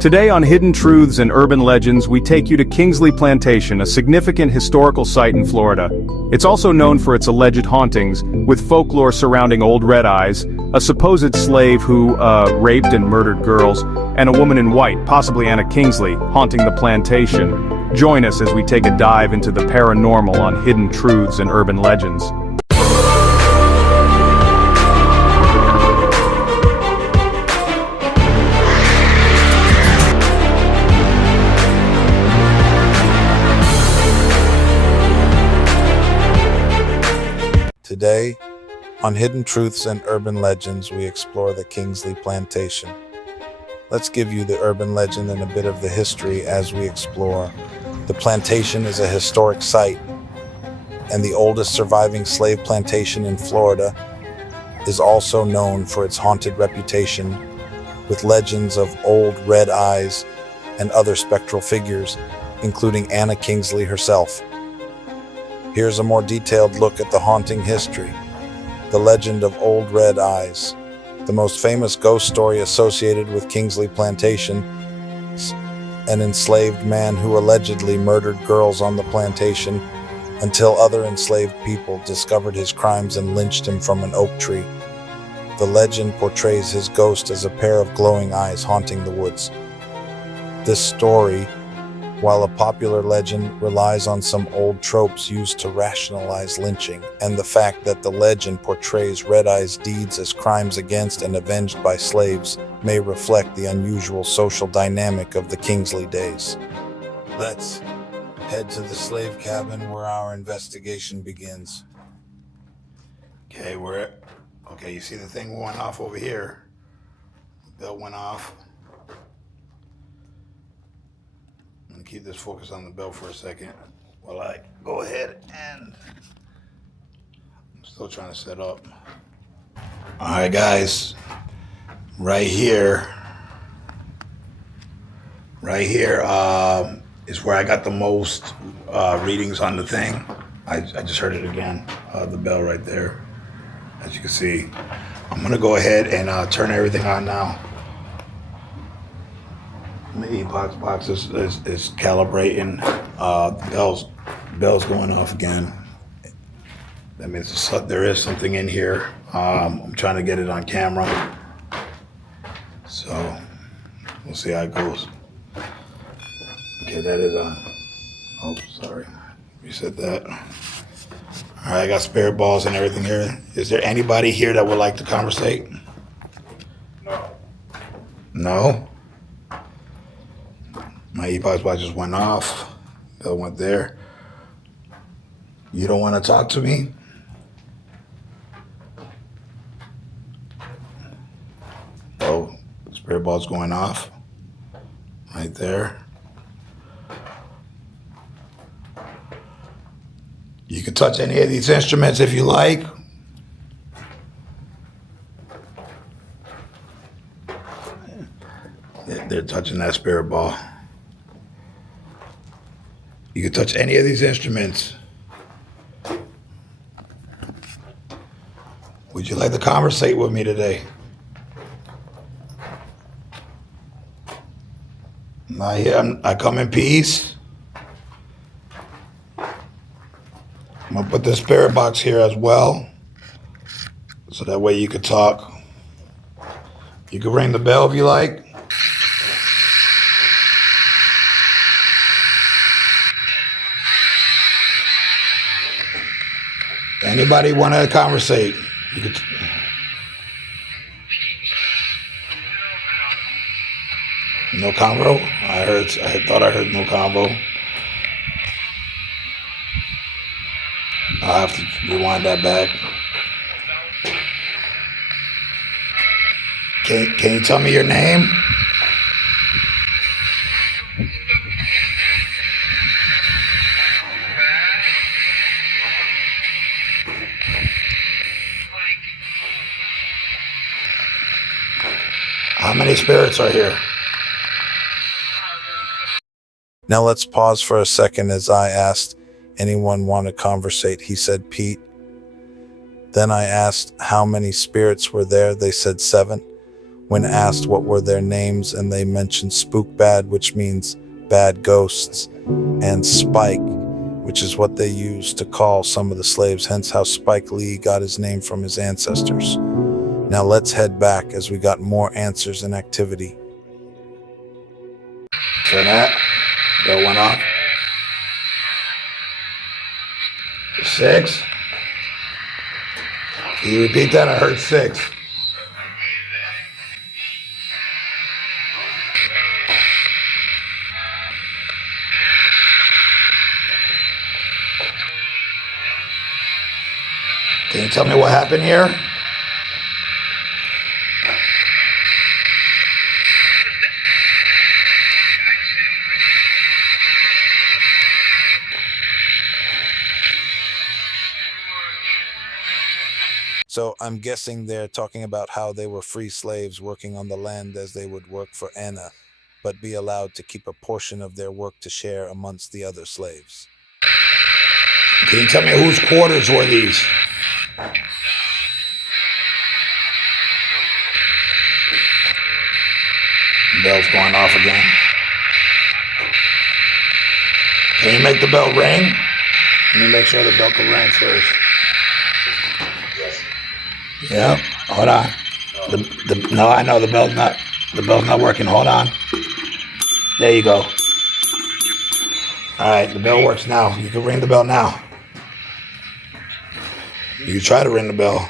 Today on Hidden Truths and Urban Legends, we take you to Kingsley Plantation, a significant historical site in Florida. It's also known for its alleged hauntings, with folklore surrounding Old Red Eyes, a supposed slave who, raped and murdered girls, and a woman in white, possibly Anna Kingsley, haunting the plantation. Join us as we take a dive into the paranormal on Hidden Truths and Urban Legends. Today, on Hidden Truths and Urban Legends, we explore the Kingsley Plantation. Let's give you the urban legend and a bit of the history as we explore. The plantation is a historic site, and the oldest surviving slave plantation in Florida is also known for its haunted reputation, with legends of Old Red Eyes and other spectral figures, including Anna Kingsley herself. Here's a more detailed look at the haunting history. The legend of Old Red Eyes. The most famous ghost story associated with Kingsley Plantation, an enslaved man who allegedly murdered girls on the plantation until other enslaved people discovered his crimes and lynched him from an oak tree. The legend portrays his ghost as a pair of glowing eyes haunting the woods. This story, while a popular legend, relies on some old tropes used to rationalize lynching, and the fact that the legend portrays Red Eye's deeds as crimes against and avenged by slaves may reflect the unusual social dynamic of the Kingsley days. Let's head to the slave cabin where our investigation begins. Okay, you see the thing went off over here. The bell went off. Keep this focus on the bell for a second while I go ahead and I'm still trying to set up. All right, guys, right here is where I got the most readings on the thing. I just heard it again, the bell right there. As you can see, I'm gonna go ahead and turn everything on now. The box is calibrating. Bell's going off again. That means there is something in here. I'm trying to get it on camera, so we'll see how it goes. Okay, that is on. Oh, sorry, reset that. All right, I got spare balls and everything here. Is there anybody here that would like to conversate? No. No? My e-box just went off. Bell went there. You don't want to talk to me? Oh, spirit ball's going off. Right there. You can touch any of these instruments if you like. They're touching that spirit ball. You can touch any of these instruments. Would you like to conversate with me today? Not here. I come in peace. I'm gonna put the spirit box here as well, so that way you could talk. You can ring the bell if you like. Anybody want to conversate? You could. No convo? I thought I heard no convo. I'll have to rewind that back. Can you tell me your name? How many spirits are here? Now let's pause for a second as I asked, anyone want to conversate? He said, Pete. Then I asked how many spirits were there. They said 7. When asked what were their names, and they mentioned Spook Bad, which means bad ghosts, and Spike, which is what they used to call some of the slaves, hence how Spike Lee got his name from his ancestors. Now let's head back as we got more answers and activity. So that went off. 6. Can you repeat that? I heard 6. Can you tell me what happened here? So I'm guessing they're talking about how they were free slaves working on the land as they would work for Anna, but be allowed to keep a portion of their work to share amongst the other slaves. Can you tell me whose quarters were these? Bell's going off again. Can you make the bell ring? Let me make sure the bell can ring first. Yeah, hold on. No, I know the bell's not working. Hold on. There you go. All right, the bell works now. You can ring the bell now. You try to ring the bell.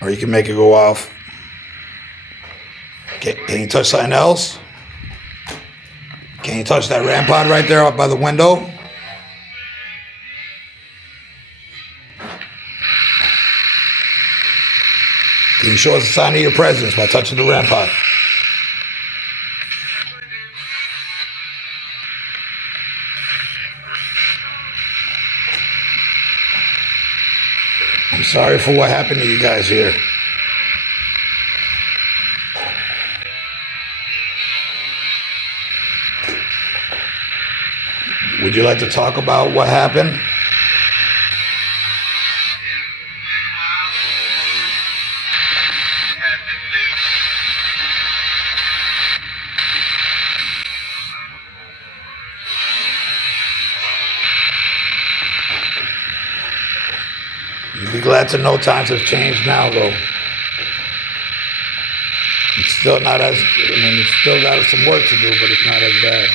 Or you can make it go off. Can you touch something else? Can you touch that RAM pod right there up by the window? Can you show us a sign of your presence by touching the RAM pod? I'm sorry for what happened to you guys here. Would you like to talk about what happened? You'd be glad to know times have changed now, though. It's still not as, it's still got some work to do, but it's not as bad.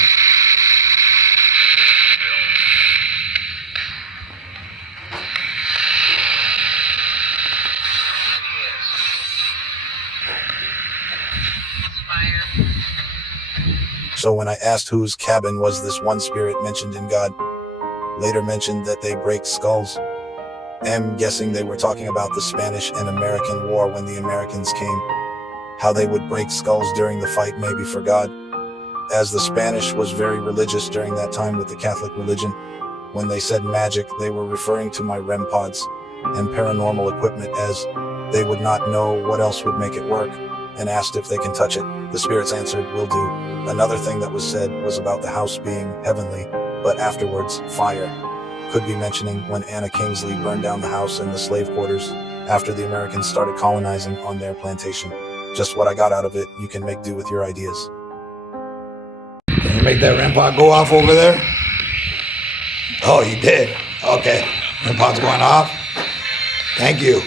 So when I asked whose cabin was this one spirit mentioned in God, later mentioned that they break skulls, I'm guessing they were talking about the Spanish and American War when the Americans came, how they would break skulls during the fight, maybe for God. As the Spanish was very religious during that time with the Catholic religion, when they said magic, they were referring to my REM pods and paranormal equipment, as they would not know what else would make it work, and asked if they can touch it. The spirits answered, "Will do." Another thing that was said was about the house being heavenly, but afterwards, fire. Could be mentioning when Anna Kingsley burned down the house and the slave quarters after the Americans started colonizing on their plantation. Just what I got out of it. You can make do with your ideas. Can you make that REM pod go off over there? Oh, you did? Okay. REM pod's going off? Thank you.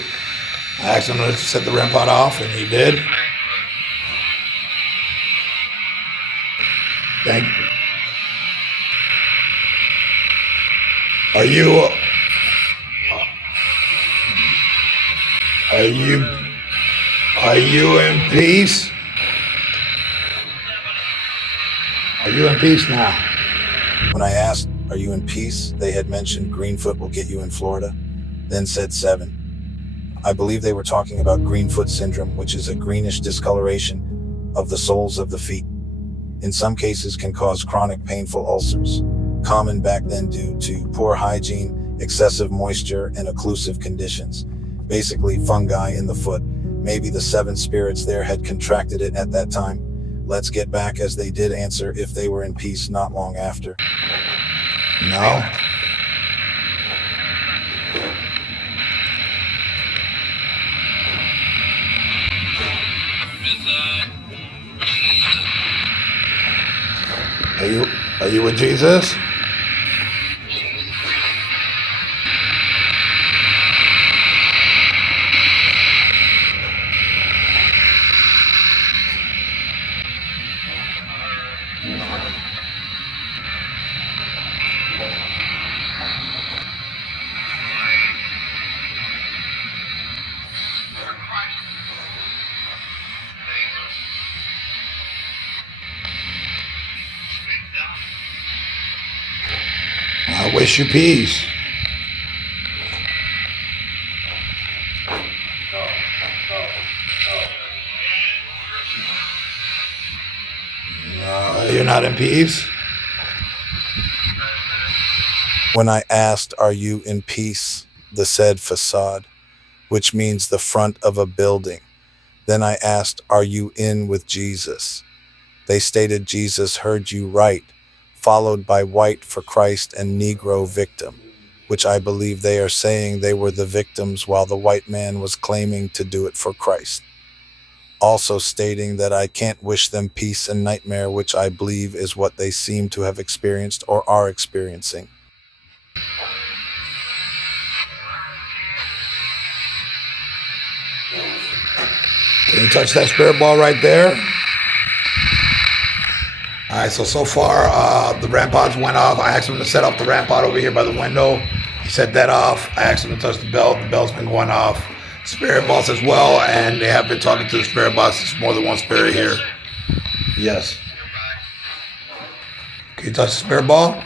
I asked him to set the REM pod off, and he did. Thank you. Are you in peace? Are you in peace now? When I asked, "Are you in peace?" they had mentioned Greenfoot will get you in Florida, then said 7. I believe they were talking about Greenfoot syndrome, which is a greenish discoloration of the soles of the feet. In some cases can cause chronic painful ulcers, common back then due to poor hygiene, excessive moisture, and occlusive conditions. Basically fungi in the foot. Maybe the 7 spirits there had contracted it at that time. Let's get back, as they did answer if they were in peace not long after. No. Are you with Jesus? I wish you peace. You're not in peace? When I asked, "Are you in peace?" the said facade, which means the front of a building. Then I asked, "Are you in with Jesus?" They stated Jesus heard you right, followed by white for Christ and Negro victim, which I believe they are saying they were the victims while the white man was claiming to do it for Christ. Also stating that I can't wish them peace and nightmare, which I believe is what they seem to have experienced or are experiencing. Can you touch that spirit ball right there? All right, so far, the RAM pods went off. I asked him to set up the RAM pod over here by the window. He set that off. I asked him to touch the bell. The bell's been going off. Spirit boss as well, and they have been talking to the spirit boss. There's more than one spirit here. Yes. Can you touch the spirit ball?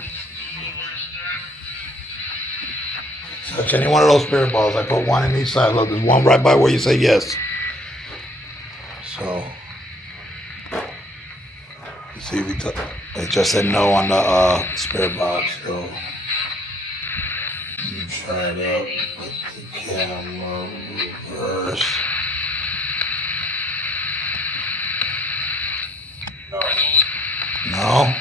Touch any one of those spirit balls. I put one in each side. Look, there's one right by where you say yes. So, let's see if he took. They just said no on the spirit box. So, you try it up with the camera reverse. No.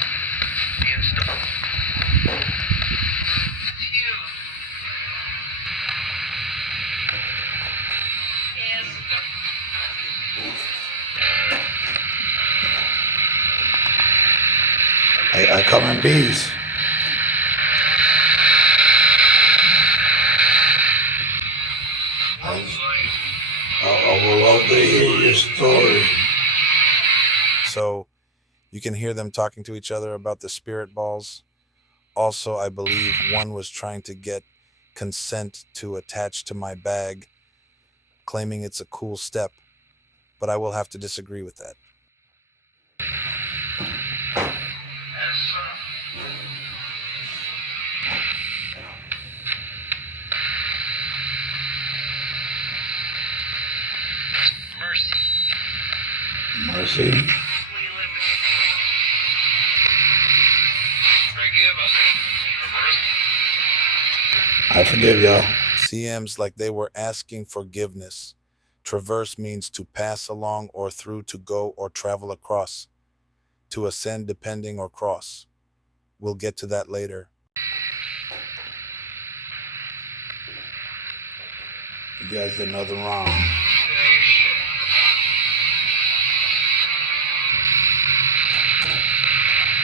I come in peace. I would love to hear your story. So you can hear them talking to each other about the spirit balls. Also, I believe one was trying to get consent to attach to my bag, claiming it's a cool step, but I will have to disagree with that. Mercy. I forgive y'all. CMs like they were asking forgiveness. Traverse means to pass along or through, to go or travel across. To ascend depending or cross. We'll get to that later. You guys did nothing wrong.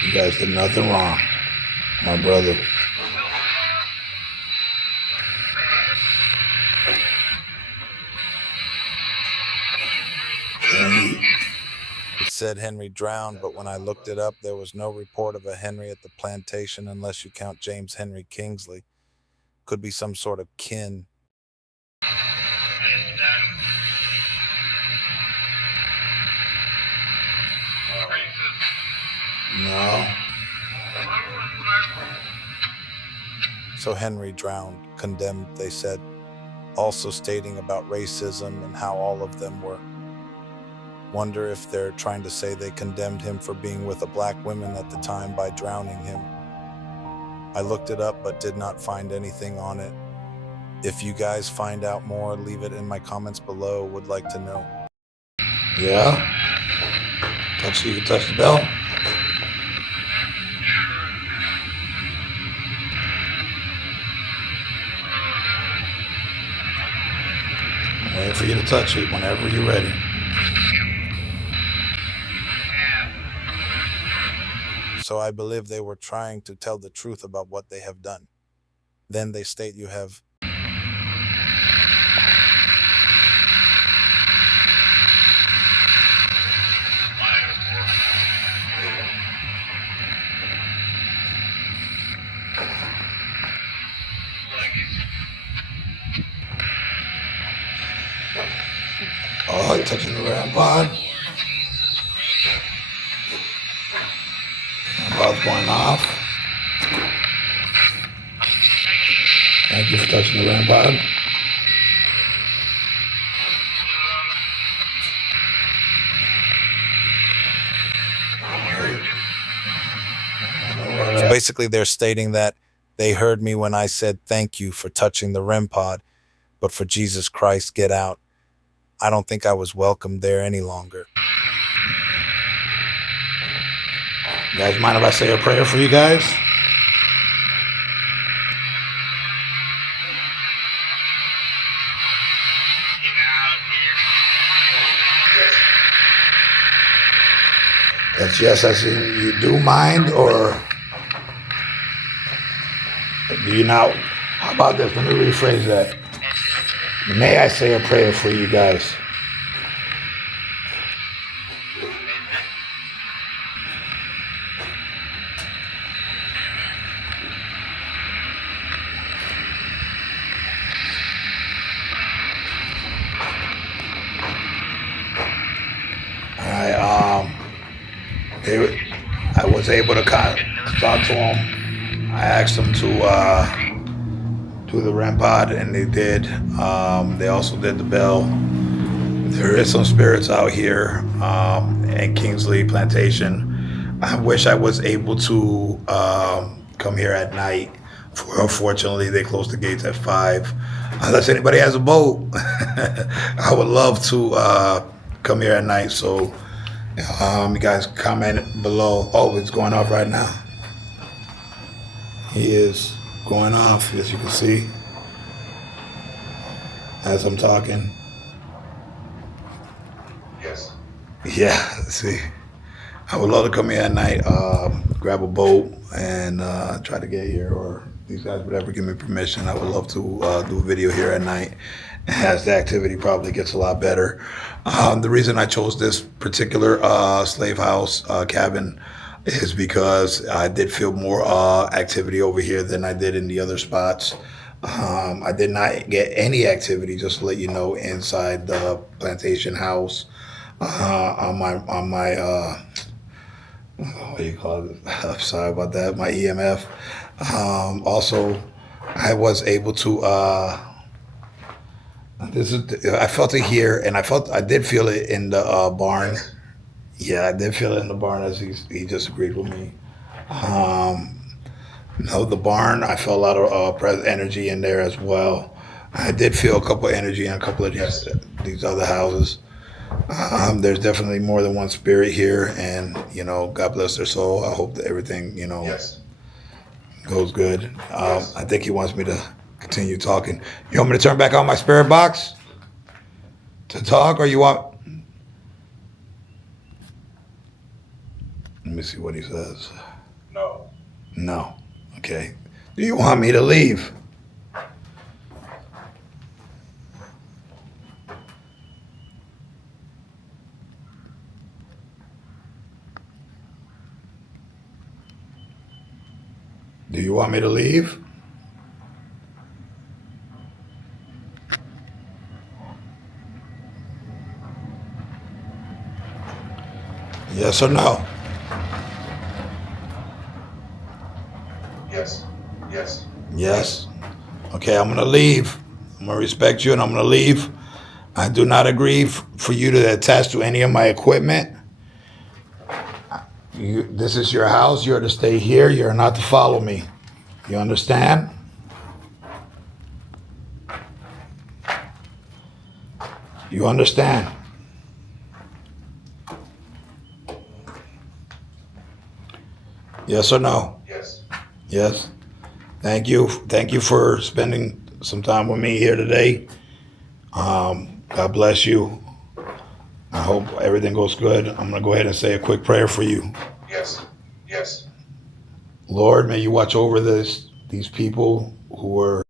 You guys did nothing wrong, my brother. It said Henry drowned, but when I looked it up, there was no report of a Henry at the plantation unless you count James Henry Kingsley. Could be some sort of kin. No. So Henry drowned, condemned, they said, also stating about racism and how all of them were. Wonder if they're trying to say they condemned him for being with a black woman at the time by drowning him. I looked it up but did not find anything on it. If you guys find out more, leave it in my comments below. Would like to know. Yeah? You can touch the bell? I'm waiting for you to touch it whenever you're ready. So I believe they were trying to tell the truth about what they have done. Then they state you have Oh, you're touching the ram pod. Ram pod's going off. Thank you for touching the ram pod. So basically they're stating that they heard me when I said thank you for touching the REM pod, but for Jesus Christ, get out. I don't think I was welcome there any longer. You guys mind if I say a prayer for you guys? That's yes, as in you do mind, or do you not? How about this? Let me rephrase that. May I say a prayer for you guys? I was able to talk to them. I asked them to do the REM pod, and they did. They also did the bell. There is some spirits out here at Kingsley Plantation. I wish I was able to come here at night. Unfortunately, they close the gates at 5. Unless anybody has a boat, I would love to come here at night. So you guys comment below. Oh, it's going off right now. He is going off, as you can see, as I'm talking. Yes. Yeah, see, I would love to come here at night, grab a boat, and try to get here, or these guys would ever give me permission. I would love to do a video here at night, as the activity probably gets a lot better. The reason I chose this particular slave house cabin is because I did feel more activity over here than I did in the other spots. I did not get any activity, just to let you know, inside the plantation house. On my what do you call it? I'm sorry about that. My EMF. Also, I was able to. I felt it here, and I did feel it in the barn. Yeah, I did feel it in the barn, as he just agreed with me. No, the barn, I felt a lot of energy in there as well. I did feel a couple of energy in a couple of these other houses. There's definitely more than one spirit here, and God bless their soul. I hope that everything goes good. I think he wants me to continue talking. You want me to turn back on my spirit box to talk, or you want? Let me see what he says. No. No. Okay. Do you want me to leave? Do you want me to leave? Yes or no? Yes. Yes. Yes. Okay, I'm going to leave. I'm going to respect you, and I'm going to leave. I do not agree for you to attach to any of my equipment. This is your house. You're to stay here. You're not to follow me. You understand? You understand? Yes or no? Yes. Yes. Thank you. Thank you for spending some time with me here today. God bless you. I hope everything goes good. I'm going to go ahead and say a quick prayer for you. Yes. Yes. Lord, may you watch over these people who were